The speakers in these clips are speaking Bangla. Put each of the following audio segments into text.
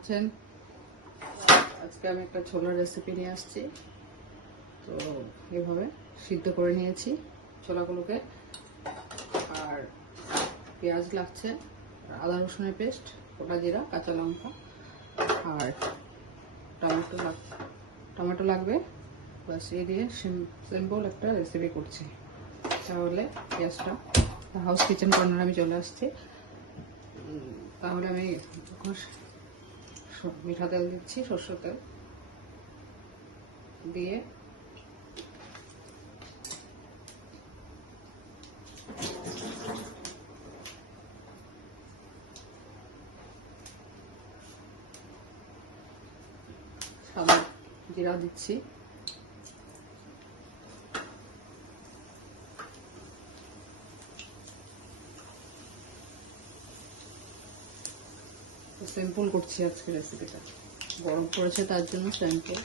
আছেন? আজকে আমি একটা ছোলার রেসিপি নিয়ে আসছি। তো এভাবে সিদ্ধ করে নিয়েছি ছোলাগুলোকে। আর পেঁয়াজ লাগছে, আদা রসুনের পেস্ট, গোটা জিরা, কাঁচা লঙ্কা আর টমেটো লাগবে। বাস এই দিয়ে সিম্পল একটা রেসিপি করছি। তাহলে পেঁয়াজটা হাউস কিচেন কর্নার আমি চলে আসছি। তাহলে আমি মিঠা তেল দিচ্ছি, সরষের তেল দিয়ে সাদা জিরা দিচ্ছি, সিম্পল করছি আজকে রেসিপিটা। গরম পড়েছে তার জন্য সিম্পল।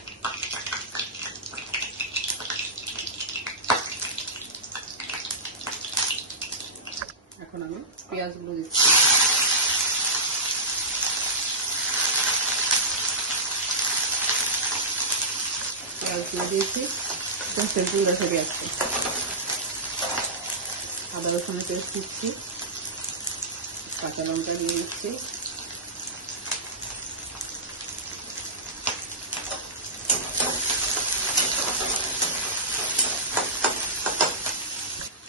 এখন আমি পেঁয়াজগুলো দিচ্ছি। পেঁয়াজগুলো দিয়েছি, একদম সিম্পল রেসিপি আজকে। আদা রসুনের পেস্ট দিচ্ছি, কাঁচা লঙ্কা দিয়ে দিচ্ছি,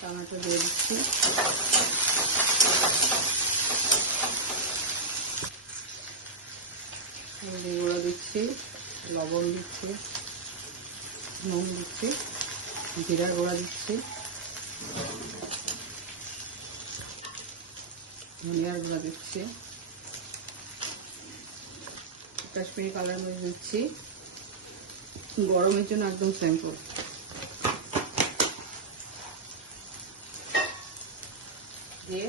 টমেটো দিয়ে দিচ্ছি, হলদি গুঁড়ো দিচ্ছি, লবণ দিচ্ছি, নুন দিচ্ছি, জিরার গুঁড়া দিচ্ছি, ধনিয়ার গুঁড়া দিচ্ছি, কাশ্মীরি কালার মরিচ দিচ্ছি। গরমের জন্য একদম সিম্পল। দিয়ে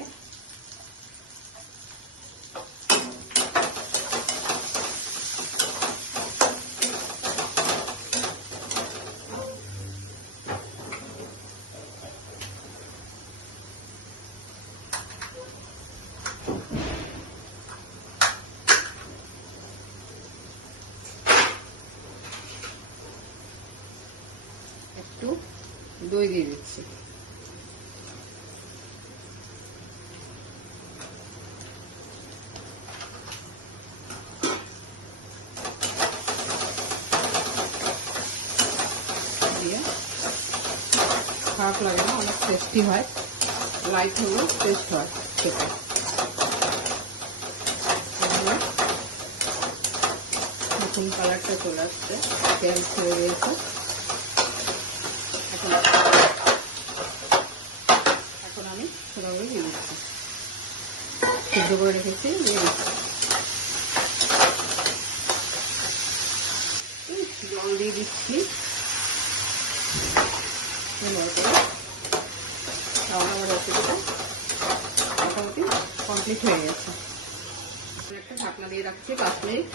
একটু দই দিয়ে দিচ্ছি। দিয়ে খারাপ লাগে না, অনেক টেস্টি হয়, লাইট হলেও টেস্ট হয় খেতে। নতুন কালারটা চলে আসছে, তেল ছেড়ে দিয়েছে। এখন আমি ছোলাগুলো দিয়ে দিচ্ছি, সিদ্ধ করে রেখেছি, দিয়ে দিচ্ছি। জল দিয়ে দিচ্ছি তাহলে আমার রেসিপিটা মোটামুটি কমপ্লিট হয়ে গেছে। একটা ঢাকনা দিয়ে রাখছি 5 মিনিট।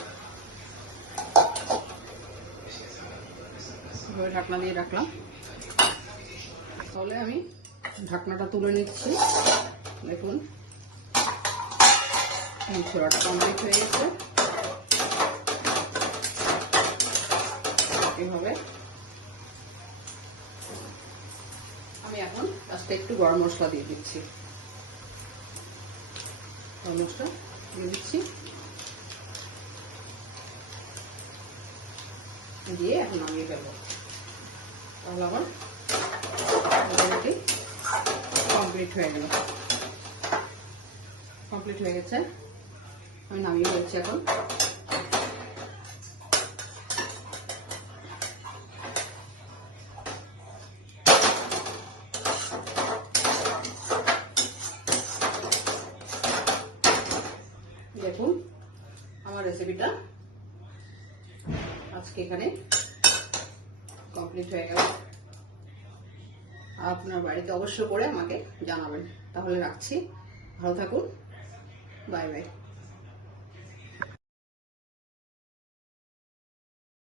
ঢাকনা দিয়ে রাখলাম। তাহলে আমি ঢাকনাটা তুলে নিচ্ছি। দেখুন ছোলাটা কমপ্লিট হয়ে গেছে। এভাবে আমি এখন লাস্টে একটু গরম মশলা দিয়ে দিচ্ছি। গরম মশলা দিয়ে দিচ্ছি, দিয়ে এখন নামিয়ে ফেলবো। তাহলে আমার মোটামুটি কমপ্লিট হয়ে গেল। কমপ্লিট হয়ে গেছে, আমি নামিয়ে ফেলছি এখন। দেখুন আমার রেসিপিটা আজকে এখানে কমপ্লিট হয়ে গেল। আপনার বাড়িতে অবশ্য করে আমাকে জানাবেন। তাহলে রাখছি, ভালো থাকুন, বাই বাই।